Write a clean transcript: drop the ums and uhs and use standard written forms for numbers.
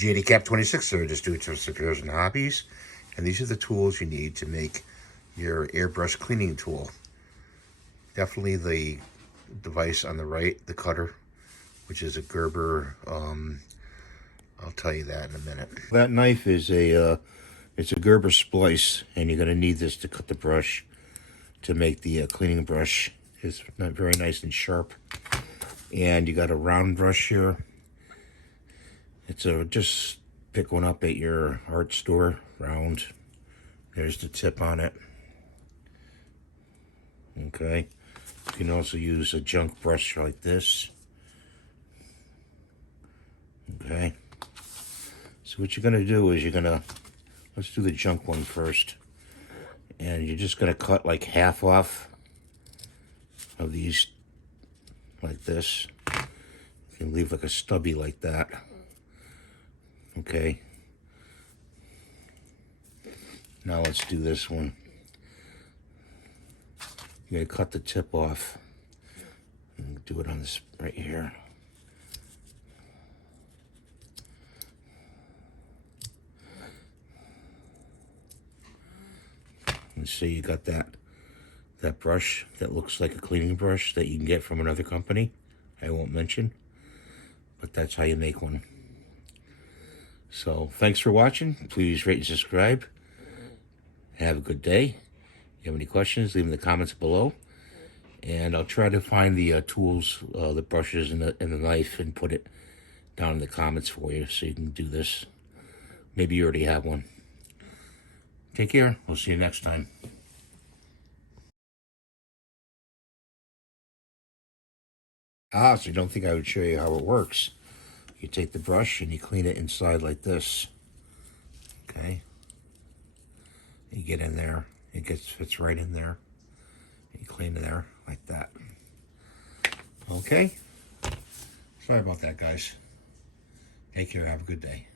JDCap26 there, just do it to repairs and hobbies. And these are the tools you need to make your airbrush cleaning tool. Definitely the device on the right, the cutter, which is a Gerber. I'll tell you that in a minute. That knife is it's a Gerber splice, and you're going to need this to cut the brush to make the cleaning brush. It's not very nice and sharp. And you got a round brush here. It's just pick one up at your art store, round. There's the tip on it. Okay. You can also use a junk brush like this. Okay. So what you're going to do is let's do the junk one first. And you're just going to cut like half off of these like this. You can leave like a stubby like that. Okay. Now let's do this one. You're going to cut the tip off. And do it on this right here. And so you got that brush that looks like a cleaning brush that you can get from another company. I won't mention, but that's how you make one. So thanks for watching. Please rate and subscribe. Have a good day. If you have any questions, leave them in the comments below. And I'll try to find the tools, the brushes and the knife, and put it down in the comments for you so you can do this. Maybe you already have one. Take care. We'll see you next time. So you don't think I would show you how it works. You take the brush and you clean it inside like this. Okay. You get in there. It fits right in there. You clean it there like that. Okay. Sorry about that, guys. Take care. Have a good day.